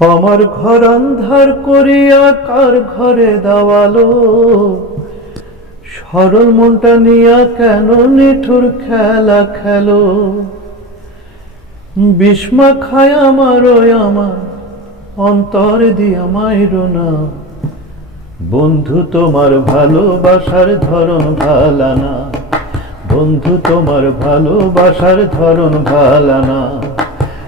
আমার ঘর অন্ধার করিয়া কার ঘরে দাওয়ালো। সরল মনটা নিয়া কেন নিঠুর খেলা খেলো? বিস্মা খায় আমার ওই আমার, অন্তর দিয়া মাইর না। বন্ধু, তোমার ভালোবাসার ধরন ভালানা বন্ধু, তোমার ভালোবাসার ধরন ভালানা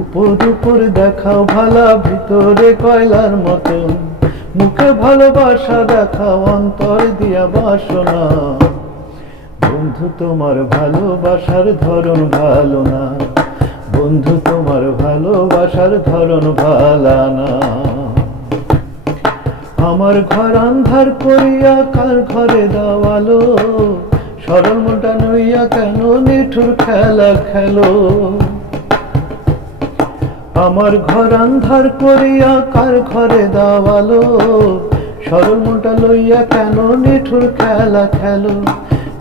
উপর উপর দেখাও ভালা, ভিতরে কয়লার মতন। মুখে ভালোবাসা দেখাও, অন্তর দিয়া বাসনা। বন্ধু, তোমার ভালোবাসার ধরন ভালো না। বন্ধু, তোমার ভালোবাসার ধরন ভালা না। আমার ঘর আন্ধার করিয়া কার ঘরে দাওয়ালো? সরল মোটা নইয়া কেন নিঠুর খেলা খেলো? আমার ঘর আন্ধার করিয়া কার ঘরে দাওয়ালো? সরল মনটা লইয়া কেন নিঠুর খেলা খেলো?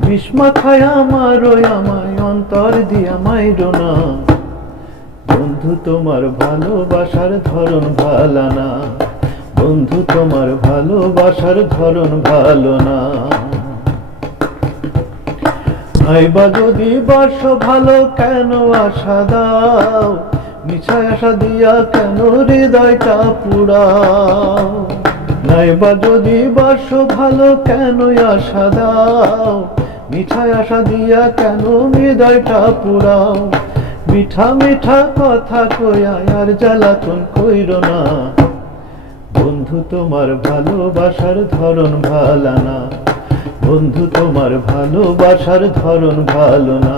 বিস্মা খায় আমার ওই আমায়, অন্তর দিয়া মাইরো না। বন্ধু, তোমার ভালোবাসার ধরন ভালা না। বন্ধু, তোমার ভালোবাসার ধরন ভালো না। আইবা যদি বাস ভালো, কেন আশা দাও? মিছায় আশা দিয়া কেন হৃদয়টা পুরাও নাইবা যদি বাস ভালো কেন আশা দাও? মিঠাই আশা দিয়া কেন হৃদয়টা পুরাও মিঠা মিঠা কথা কইয়া আর জ্বালাতন কইর না। বন্ধু তোমার ভালোবাসার ধরন ভালা না। বন্ধু তোমার ভালোবাসার ধরন ভালো না।